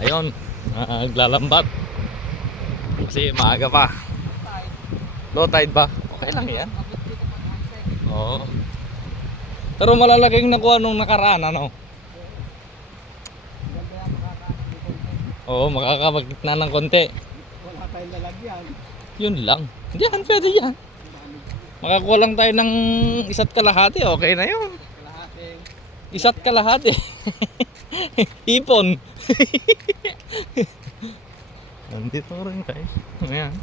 Ayun, naglalambat. Kasi maaga pa. Low tide ba? Okay lang yan. Oo. Pero malalagay yung nakuha nung nakaraan, ano? Oo, makakapagkitna ng konti. Wala tayong lalagyan. Yun lang. Diyan, pwede yan. Makakuha lang tayo ng isa't kalahati, okay na yun. Kalahating. Isa't kalahati. Ipon. Nandito rin guys. Ayan.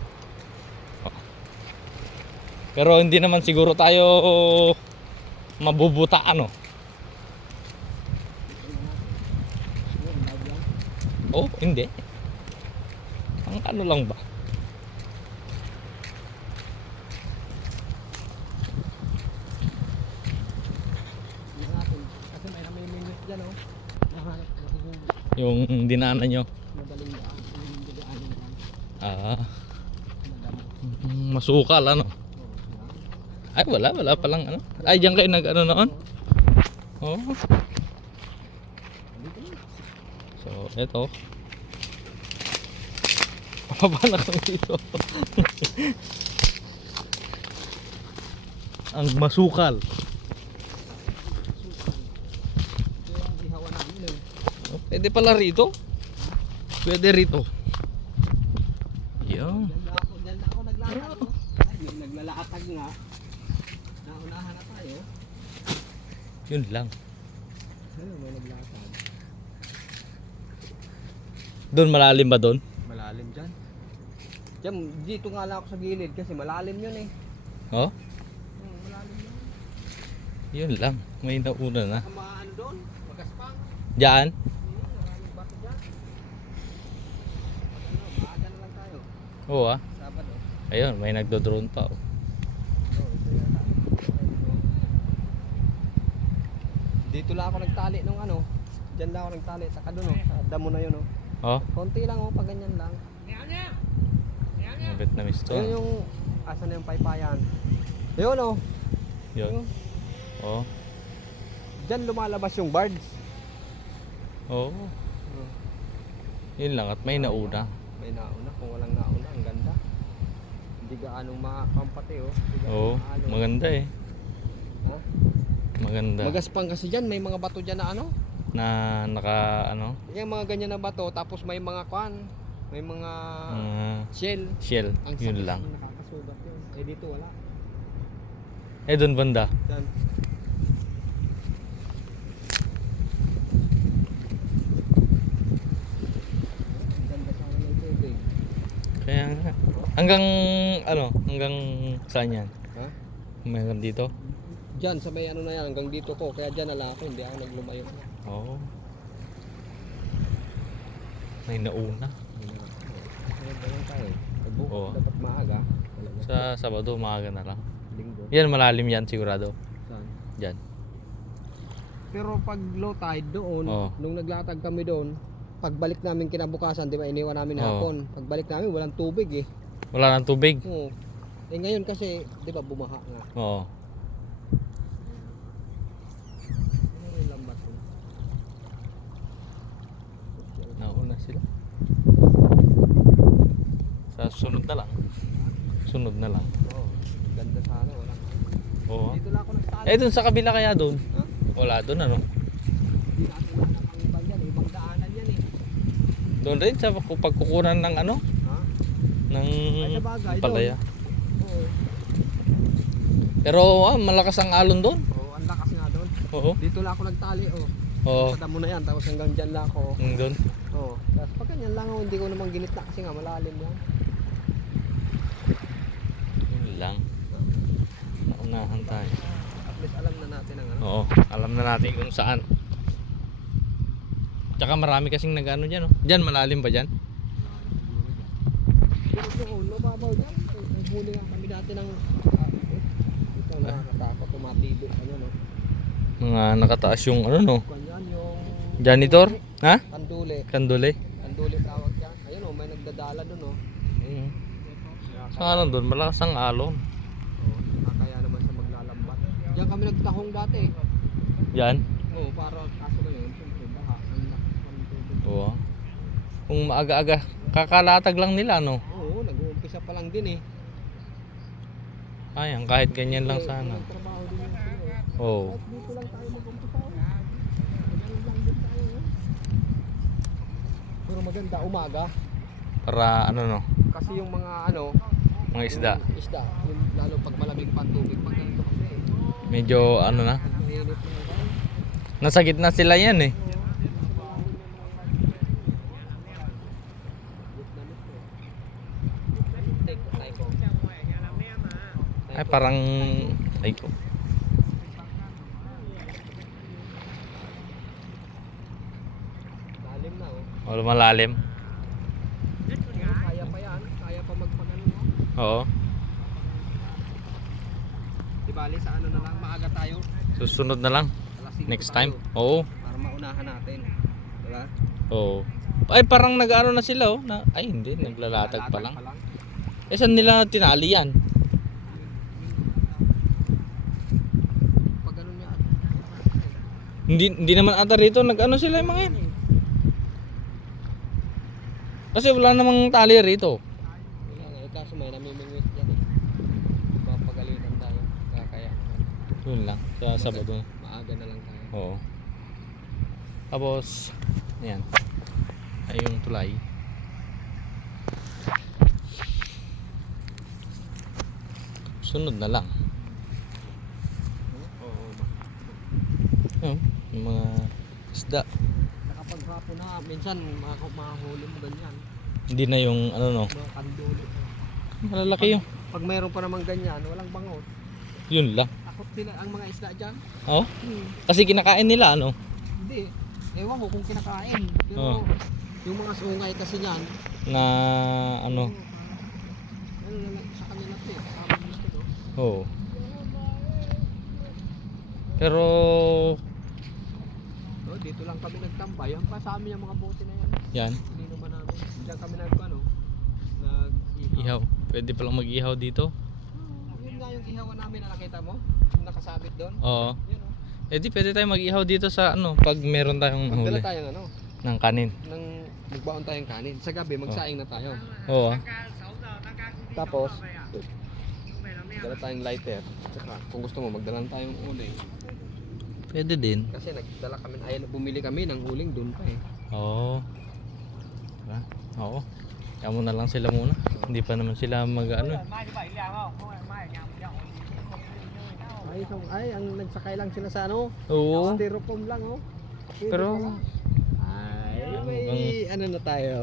Pero hindi naman siguro tayo mabubuta ano. Oh, hindi. Ang ano lang ba? Kasi may namimingwit dyan, oh. Nahanap ko kung Yung dinaanan nyo. madaling daan. Hindi daanin yan. Ah, Madamo. masukal ano. Ay wala palang ano. Ay diyan kayo nag ano noon. Oh. So, eto. Pababa na kami dito. Ang masukal. Ito yung ihawan namin, eh. Oh, pwede pala rito. Pwede rito. Yo. Diyan na ako naglatag, oh. Ay, may naglalatag nga. Naunahan na tayo. Yun lang. Ayun, may naglatag. Doon malalim ba doon? Malalim dyan. Diyan, dito nga lang ako sa gilid kasi malalim yun, eh. Oh, Malalim yun. yun lang. May nauna na. Ano doon? Magaspang. Diyan. Maraming bato dyan. Maaga na lang tayo. Oo ah. Sabado. Ayun, may nagdo-drone pa. Oh. Ito yata. Dito lang ako nagtali nung ano. Diyan lang ako nagtali. Saka doon, oh. Sa damo na yun, oh. Oh, Konti lang, oh. Pag ganyan lang. ang Vietnamese to. Ayun yung asa na yung paypayan. Ayun, oh. Yun. Oh. Diyan lumalabas yung birds. Oh. Yun lang at may nauna. May nauna. Kung walang nauna, ang ganda. Hindi gaanong makampate, oh. Hindi gaanong Oo, maalo. maganda eh. Ha? Maganda. Magaspang kasi dyan. May mga bato dyan na ano. Na naka ano, Yung mga ganyan na bato. Tapos may mga kwan. May mga shell. shell. Ang Yun sakit lang. na nakakasugat yun. Eh dito wala. Eh doon banda. Dyan. Ang ganda sana ng tubig. Kaya nga. Hanggang ano, hanggang saan yan? Ha? Hanggang dito? Dyan sa may ano na yan. Hanggang dito ko. Kaya dyan na lang ako. Hindi ako naglumayo. Oo. May nauna. Ano lang tayo? Oo. Dapat maaga. Sa Sabado, maaga na lang. Linggo. Yan, malalim yan sigurado. Saan? Diyan. Pero pag low tide doon, Oo. nung naglatag kami doon, pagbalik namin kinabukasan, di ba iniwan namin Oo. hapon. Pagbalik namin walang tubig eh. Wala nang tubig. Oo. Eh ngayon kasi, di ba bumaha nga. Oo. Ano yung lambat ko? Nauna sila. Sa sunod na lang. Sunod na lang. Oo. Ganda sana, walang. Oo. Dito lang ako nagtali. Eh doon sa kabila kaya doon? Ha? Wala doon ano? Hindi natin hanap ang ibang yan, ibang daanan yan eh. Doon rin sa pagkukunan ng ano? Ha? Ng Ay, sa bagay, palaya. Oo. Pero malakas ang alon doon. Oo, ang lakas nga doon. Oo. Dito lang ako nagtali, oh. Oo. Sa damo na yan, tapos hanggang dyan lang ako. Doon. Oo. Tapos pag ganyan lang ako, hindi ko naman ginitna kasi nga malalim yan. Yun lang. Naunahan tayo. At least alam na natin ang ano. Oo. Alam na natin kung saan. Tsaka marami kasing nag-ano dyan. Oh. Dyan, malalim ba dyan? Pero doon, mababaw dyan. Huli nga kami dati ng ito, nakakatakot, tumatibo. Ano, no? Mga nakataas yung ano no? Kanyan, yung Janitor? Ha? Kandule. Kandule? Kandule tawag dyan. Ayun o, may nagdadala doon o. Mm. Sa ano doon, malakas ang alon. Nakakaya naman sa maglalambat. Diyan kami nagtahong dati. Yan? Oo, para kaso ngayon, siyempre, baha. Ang lakas pa ng tubig. Oo. Kung maaga-aga, kakalatag lang nila, no? Oo, nag-uumpisa pa lang din eh. Ayan, kahit ganyan lang sana. Walang trabaho din yung sila eh. Oo. Kahit dito lang tayo mag-umpisa. Ganun lang din tayo. Pero maganda umaga. Para ano, no? Kasi yung mga ano, Mga isda. yung isda, yung lalo pag malamig pa ang tubig, pag ganito kasi, Medyo ano na. mainit na yan. Nasa gitna sila yan eh. Ay parang ay ko. Lalim na oh. Wala malalim. Pero kaya pa yan, kaya pa magpagano. Oo. Di bali sa ano na lang, maaga tayo. Susunod na lang Alas 5 next tayo, time. Oo. para maunahan natin. Diba? Oo. Ay parang nag-ano na sila oh. Na, ay hindi, naglalatag pa lang. Eh saan nila tinali yan? Pag ano niya, Hindi naman ata rito nag-ano sila yung mga yan. Kasi wala namang tali rito. wala nga, eh, kaso may namimingwit yan eh. Papagalitan tayo, kaya Yun lang, sa Sabado. maaga na lang tayo. Oo. Tapos, ayan. Ay yung tulay. Sunod na lang. Oo. Ayun, yung mga isda. Nakapaghapon na, minsan mahuli mo ganyan. Hindi na yung ano no. Mga kanduli. Malalaki yung. Pag mayroon pa naman ganyan, walang bangot. Yun lang. Takot sila ang mga isda dyan. Oo. Kasi kinakain nila ano. Hindi. Ewan ko kung kinakain. Pero Oo. yung mga sungay kasi niyan, Na ano. ano na lang sa kanila to eh. Kasama nila to. Oo. Pero No, dito lang kami nagtambay. Ang pa sa amin yung mga bote na yan. yan, Hindi naman namin. Diyan kami nag-ihaw. ihaw. Pwede palang mag-ihaw dito. Yun nga yung ihawan namin na nakita mo. Yung nakasabit doon. Oo. Yun o. Eh di pwede tayo mag-ihaw dito sa ano pag meron tayong Magdala nahuli tayong ano. ng kanin. Nang magbaon tayong kanin. Sa gabi magsaing na tayo. Oo. Tapos dala tayong lighter. Saka kung gusto mo magdala na tayong uling. Pwede din. Kasi nagdala kami, ay bumili kami ng uling doon pa eh. Oo. Diba? Oo. Kaya mo na lang sila muna. Hindi pa naman sila mag-ano. Ay, ang nagsakay lang sila sa ano? Oo. Styrofoam lang oh. Pwede Pero pala. Ay, may ano na tayo.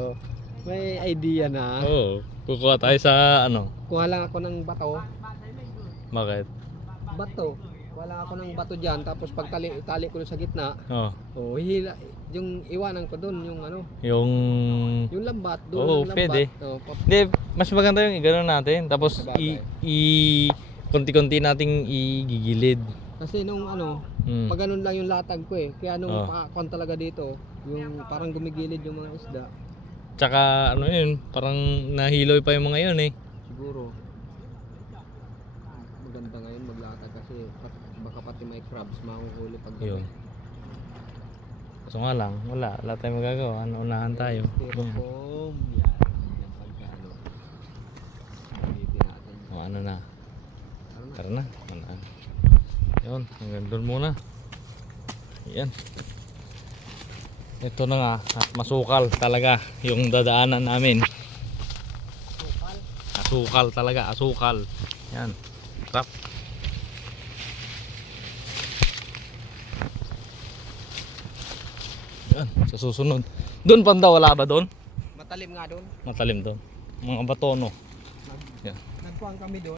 May idea na. oo. Kukuha tayo sa ano. Kuha lang ako ng bato. Bakit? Bato. Kuha lang ako ng bato diyan tapos pag tali ko sa gitna. Oo. Oh, hila yung iwanan ko doon yung ano, Yung yung lambat doon. Oo, yung lambat. pwede. Oh, hindi, mas maganda yung gano'n natin. Tapos konti-konti nating igigilid. kasi nung ano, Mm. pag ganun lang yung latag ko eh. Kaya nung Oh. pakakon talaga dito, yung parang gumigilid yung mga isda. Tsaka ano yun, parang nahiloy pa yung mga yun eh. Siguro. Maganda ngayon maglatag kasi baka pati may crabs mahuhuli pag Yun. So nga lang, wala tayong magagawa. Ano, unahan tayo. Styrofoam. Yan. Yan pagka ano. Gamitin natin. O ano na. Ano na? Tara na. Unahan. Yun, hanggang doon muna. Yan. Ito na nga, at masukal talaga yung dadaanan namin. Sukal. Asukal talaga, asukal. Yan. Sarap. Yan, sa susunod. Doon banda wala ba doon? Matalim nga doon. Matalim doon. Mga bato no. Nag, Yan. nagkuhan kami doon.